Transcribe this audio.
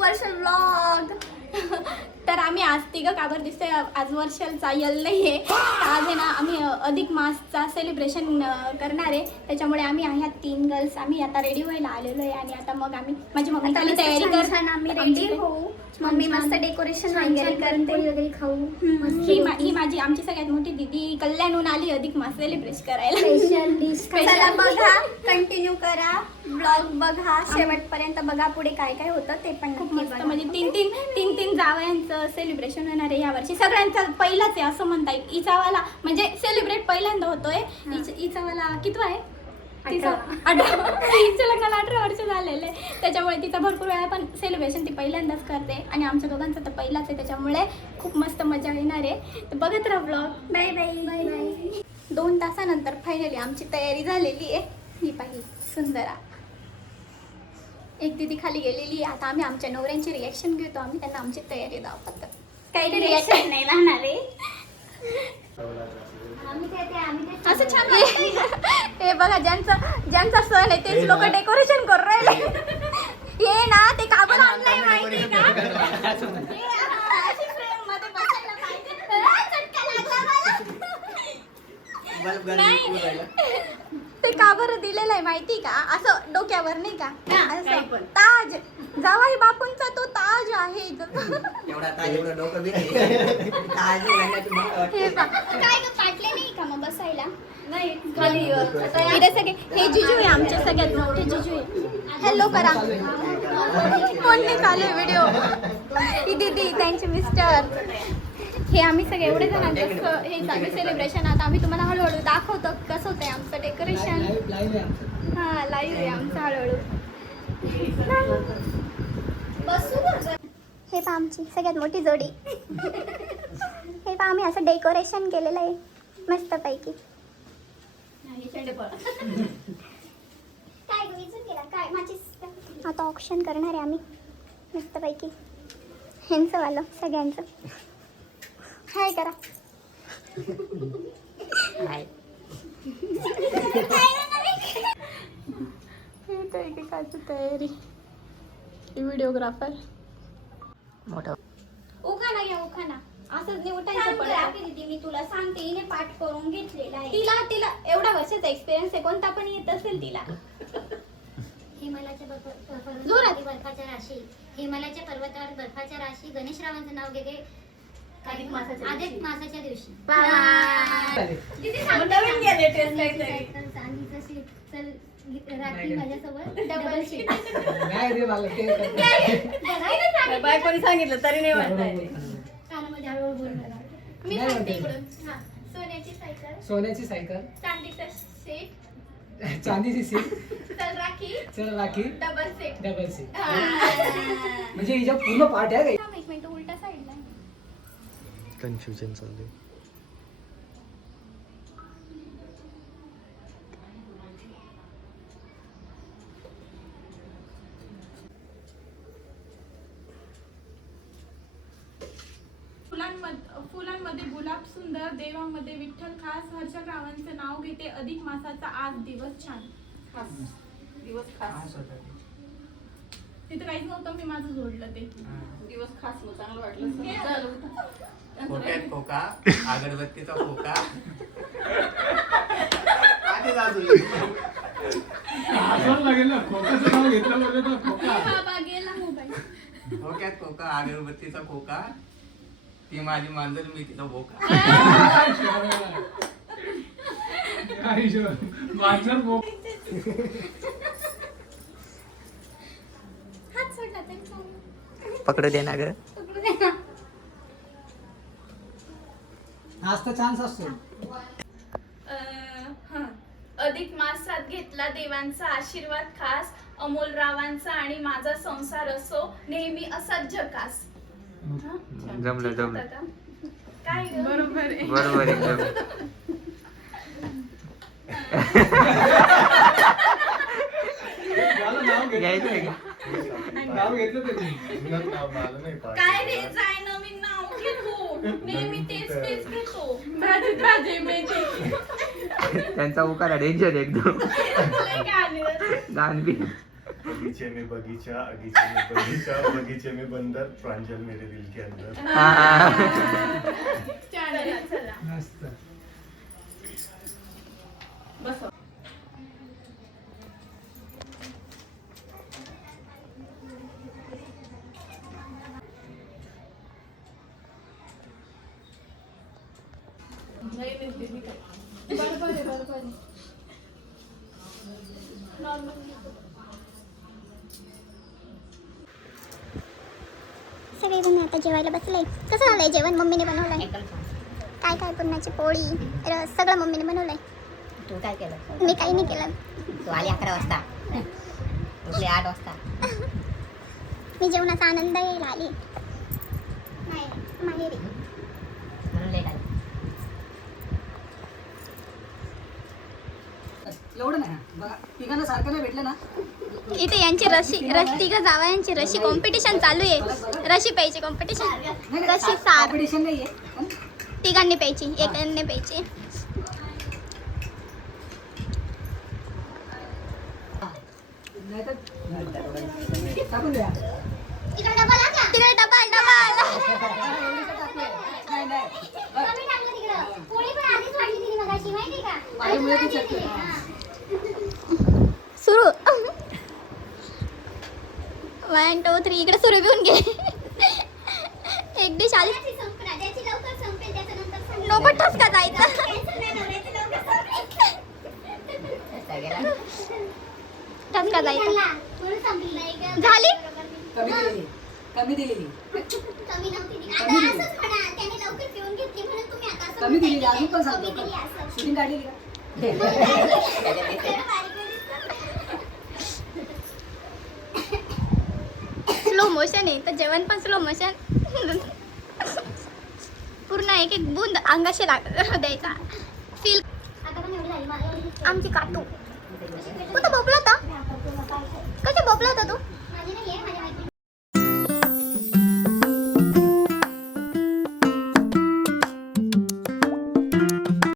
वर्ष व्लॉग. तर आम्ही आज तिघं काबर दिसतोय, आज वर्षाचा यल नाही आहे. आज आहे ना आम्ही अधिक मासचा सेलिब्रेशन करणार आहे. त्याच्यामुळे आम्ही ह्या 3 गर्ल्स आम्ही आता रेडी व्हायला आलेलो आहे. आणि आता मग आम्ही माझी मम्मी चालली तयारी करताना आम्ही रेडी होऊ. मम्मी मस्त डेकोरेशन वगैरे करते खाऊ. ही माझी आमची सगळ्यात मोठी दीदी कल्याणहून आली अधिक मास सेलिब्रेट करायला. स्पेशल डिश बघा, कंटिन्यू करा ब्लॉग, बघा शेवटपर्यंत बघा. पुढे काय काय होतं ते पण खूप मस्त. म्हणजे तीन जावयांचं सेलिब्रेशन होणार आहे यावर्षी. सगळ्यांचा पहिलाच आहे असं म्हणता येईल. इचावाला म्हणजे सेलिब्रेट पहिल्यांदा होतोय. इचावाला कितवा आहे? 18 लग्नाला 18 वर्ष झालेले. त्याच्यामुळे तिचा भरपूर वेळा पण सेलिब्रेशन ती पहिल्यांदाच करते. आणि आमच्या दोघांचं तर पहिलाच आहे. त्याच्यामुळे खूप मस्त मजा येणार आहे. तर बघत राहा blog. Bye bye bye bye. 2 तासानंतर फायनली आमची तयारी झालेली आहे. ही पाही सुंदरा. एक दीदी खाली गेलेली. आता आम्ही आमच्या नवऱ्यांची रिॲक्शन घेतो. आम्ही त्यांना आमची तयारी दाखवतो. काही रिॲक्शन नाही राहणार आहे. असं छान हे बघा, ज्यांचा सण आहे तेच लोक डेकोरेशन करून राहिले. हे ना ते काबर ऑनलाईन माहिती का? ते का बरं दिलेलं आहे माहिती का? असं डोक्यावर नाही का? असं ताज, जावाई बापूंचा तो ताज आहे. काय पाटले नाही का मग बसायला? नाही खाली सगळे. हे जिजू आहे आमचे सगळ्यात मोठे जिजू आहे. हॅलो करा. कोणते चालू आहे व्हिडिओ? ही दीदी त्यांचे मिस्टर. हे आम्ही सगळे एवढे जणांचं हे चालू सेलिब्रेशन. आता आम्ही तुम्हाला हळूहळू दाखवतो कसं होतंय आमचं डेकोरेशन. हा लाईव्ह आहे आमचं हळूहळू. हे पहा आमची सगळ्यात मोठी जोडी. हे पहा आम्ही असं डेकोरेशन केलेलं आहे मस्त पैकी. आता ऑप्शन करणार आहे आम्ही मस्त पैकी. ह्यांचं वालं सगळ्यांचं. हाय करा. हाय. तयारी. व्हिडिओग्राफर मोठा उखाणा घ्या. उखाणा असंच नाही उठायचं पडतं. दीदी मी तुला सांगते, हिने पाठ करून घेतलेला आहे. तिला एवढा वर्षाचा एक्सपिरियन्स आहे. कोणता पण येत असेल तिला. हिमालयाच्या बर्फाच्या राशी, हिमालयाच्या पर्वतावर बर्फाच्या राशी, गणेशरावांचं नाव घेते अधिक मासाच्या दिवशी. चांदीचं शीट, चल राखी माझ्यासोबत डबल शीट. बायकोनी सांगितलं तरी नाही वाटत. कानामध्ये हळूहळू बोलणार. मी सांगते इकडून. सोन्याची सायकल, चांदीचं शीट, चांदीची सीट, चल राखी डबल सीट. म्हणजे हिच्या पूर्ण पाठ आहे. एक मिनिट उलटा साईडला कन्फ्युजन चालू आहे. फुलांमध्ये गुलाब सुंदर, देवांमध्ये विठ्ठल खास, हर्षक रावांचं नाव घेते अधिक मासाचा आज दिवस छान. दिवस खास तिथं काहीच नव्हतं. मी माझं जोडलं ते दिवस खास. चांगलं वाटलं. खोक्यात खोका, अगरबत्तीचा खोका. खोक्यात खोका, अगरबत्तीचा खोका. ती माझी मांजर, मी तिचा बोका. पकड दे ना ग. आज तर चान्स असतो. अधिक मासात घेतला देवांचा आशीर्वाद खास, अमोल रावांचा आणि माझा संसार असो नेहमी असाच झकास. जमलं काय बरोबर आहे. बरोबर एकदम. घ्यायचंय का? काय रे जाय नवीन नाव घेतो नेहमी तेच घेतो. त्यांचा उकारा डेंजर एकदम. गाणबी. बगीचे में बगीचा, बगीचे में बगीचा, बगीचे में बंदर, प्रांजल मेरे दिल के अंदर. छान आहे. मस्त. बस बरोबर आहे, बरोबर आहे. सगळेजण आता जेवायला बसले. कसं झालंय जेवण? मम्मीने बनवलंय. काय काय पुरणाची पोळी, रस सगळं मम्मीने बनवलंय. तू काय केलं? मी काही नाही केलं. तू आली 11 वाजता, उठली 8 वाजता. मी जेवणाचा आनंद घ्यायला आली. नाही माहेरी. म्हणून लेट आली. एवढं नाही बघा, तिघांना सारखं नाही भेटलं ना. इथे यांची तिघ जावयांची रशी कॉम्पिटिशन चालू आहे. रशी प्यायची कॉम्पिटिशन. रशी सार कॉम्पिटिशन नाहीये. तिघांनी प्यायची, एकाने प्यायची. नाही तर टाकून द्या. तिकडे डबल आला. नाही नाही कमी टाकलं तिकडं. पोळी पण आधीच वाढली तिने मगाशी, माहिती का? माझ्यामुळे ती चटणी. सुरू 1 2 3 इकडे सुरू घेऊन घे. एक डिश आली. ज्याची लवकर संपेल त्याचं नंतर सांग. नोबत ठसका जायचा. ठसका जायचा. म्हणून संपली नाही का? झाली? कमी दिलेली. कमी नव्हती दिली. आता असंच म्हणा, त्याने लवकर पिऊन घेतली म्हणून तुम्ही आता असं कमी दिलेली. म्हणताय अजून पण की सांगतो. कमी दिली असं. शूटिंग काढलेली का? स्लो मोशन आहे तर जेवण पण स्लो मोशन. पूर्ण एक एक बूंद अंगाशी द्यायचा. फील. आता पण एवढी झाली, मला एवढी दिसते. आमची काटू कुठं बोपला होता? कशा बोपला होता तू?